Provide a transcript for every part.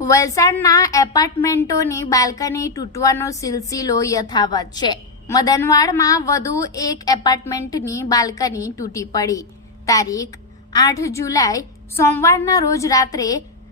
વલસાડના એપાર્ટમેન્ટોની બાલ્કની તૂટવાનો સિલસિલો યથાવત છે. મદનવાડમાં વધુ એક એપાર્ટમેન્ટની બાલ્કની તૂટી પડી. તારીખ, આઠ જુલાઈ, સોમવારના રોજ રાત્રે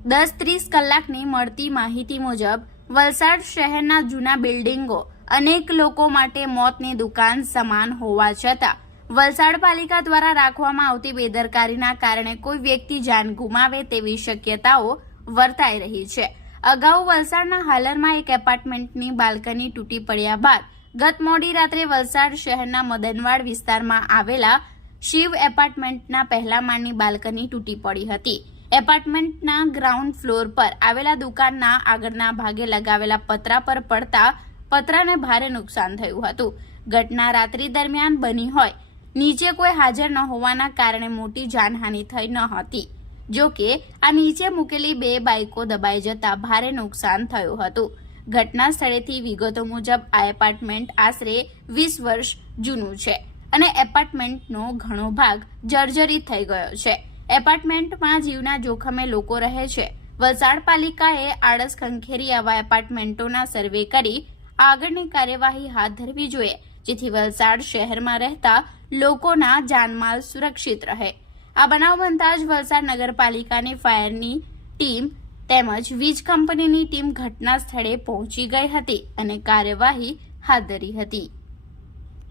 દસ ત્રીસ કલાકની મળતી માહિતી મુજબ, વલસાડ શહેરના જૂના બિલ્ડિંગો અનેક લોકો માટે મોતની દુકાન સમાન હોવા છતાં, વલસાડ પાલિકા દ્વારા રાખવામાં આવતી બેદરકારીના કારણે કોઈ વ્યક્તિ જાન ગુમાવે તેવી શક્યતાઓ વર્તાઈ રહી છે. અગાઉ વલસાડના હાલરમાં એક એપાર્ટમેન્ટની બાલ્કની તૂટી પડ્યા બાદ ગત મોડી રાત્રે વલસાડ શહેરના મદનવાડ વિસ્તારમાં આવેલા શિવ એપાર્ટમેન્ટના પહેલા માળની બાલ્કની તૂટી પડી હતી. એપાર્ટમેન્ટના ગ્રાઉન્ડ ફ્લોર પર આવેલા દુકાનના આગળના ભાગે લગાવેલા પતરા પર પડતા પતરાને ભારે નુકસાન થયું હતું. ઘટના રાત્રિ દરમિયાન બની હોય. નીચે કોઈ હાજર ન હોવાના કારણે મોટી જાનહાનિ થઈ ન હતી. જો કે આ નીચે મૂકેલી બે બાઇકો દબાઈ જતા ભારે નુકસાન થયું હતું. ઘટના સ્થળેથી વિગતો મુજબ, આ એપાર્ટમેન્ટ આશરે વીસ વર્ષ જૂનું છે અને એપાર્ટમેન્ટનો ઘણો ભાગ જર્જરિત થઈ ગયો છે. એપાર્ટમેન્ટમાં જીવના જોખમે લોકો રહે છે. વલસાડ પાલિકાએ આળસ ખંખેરી આવા એપાર્ટમેન્ટોના સર્વે કરી આગળની કાર્યવાહી હાથ ધરવી જોઈએ, જેથી વલસાડ શહેરમાં રહેતા લોકોના જાનમાલ સુરક્ષિત રહે. આ બનાવ બનતા જ વલસાડ નગરપાલિકાની ફાયરની ટીમ તેમજ વીજ કંપનીની ટીમ ઘટના સ્થળે પહોંચી ગઈ હતી અને કાર્યવાહી હાથ ધરી હતી.